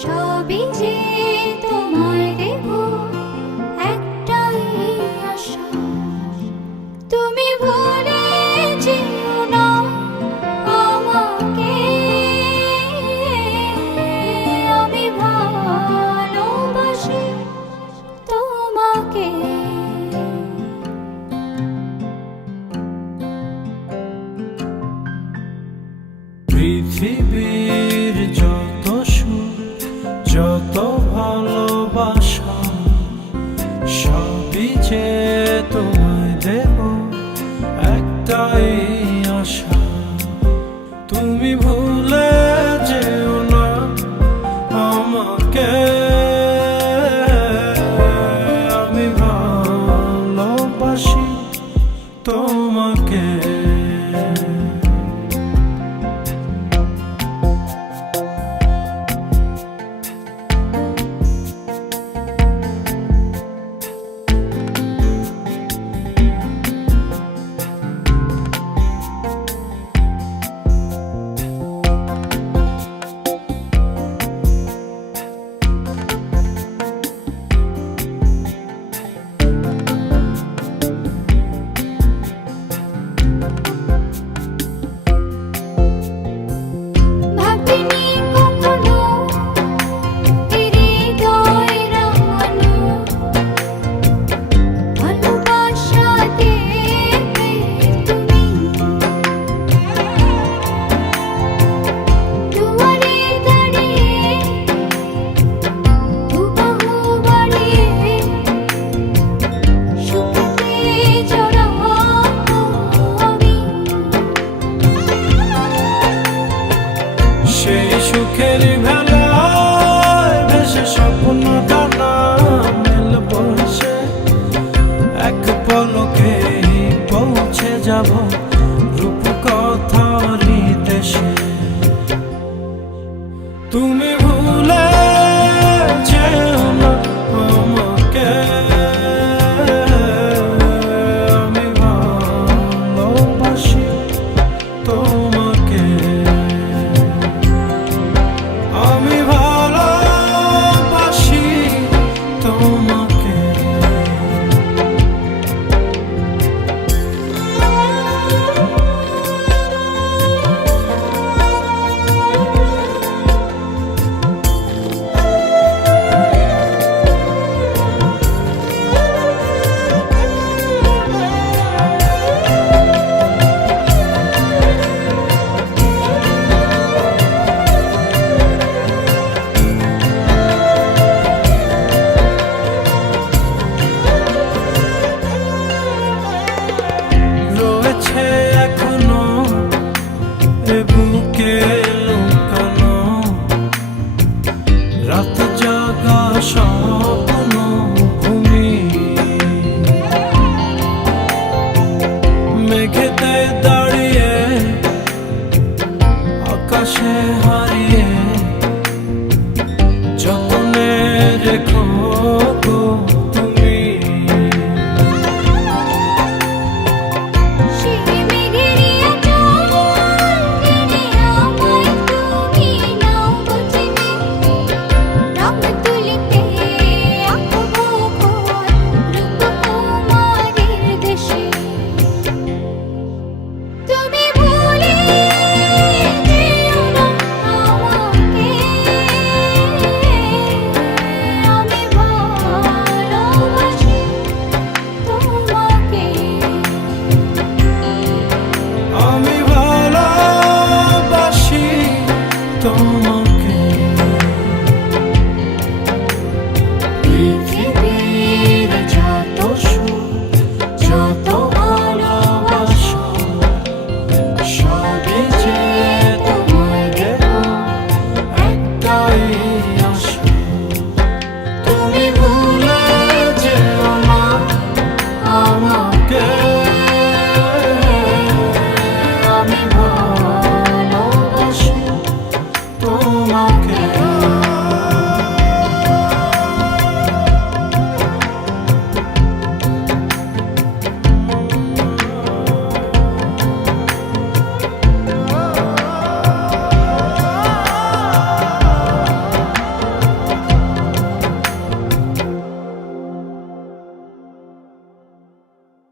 সবই যে তোমায় দেব, একটাই আশা, তুমি ভুলে যেও না আমাকে। আমি ভালোবাসি তোমাকে। পৃথিবীর যত সুখ, যত ভালোবাসা, সবই যে তোমায় দেব, একটাই আশা, তুমি ভুলে যেও না আমাকে। আমি ভালোবাসি তোমাকে। সেই সুখের ভেলায় ভেসে স্বপ্ন দানা মেলব সে, এক পলকে পৌঁছে যাব রূপকথার দেশে। তুমি ভুলে যেও না আমাকে। আমি ভালোবাসি তোমাকে। আমি ভালোবাসি তোমাকে। এখনো এ বুকে লুকানো রাত জাগা স্বপ্ন ভূমি, মেঘেতে দাঁড়িয়ে আকাশে হারিয়ে যতনে রেখে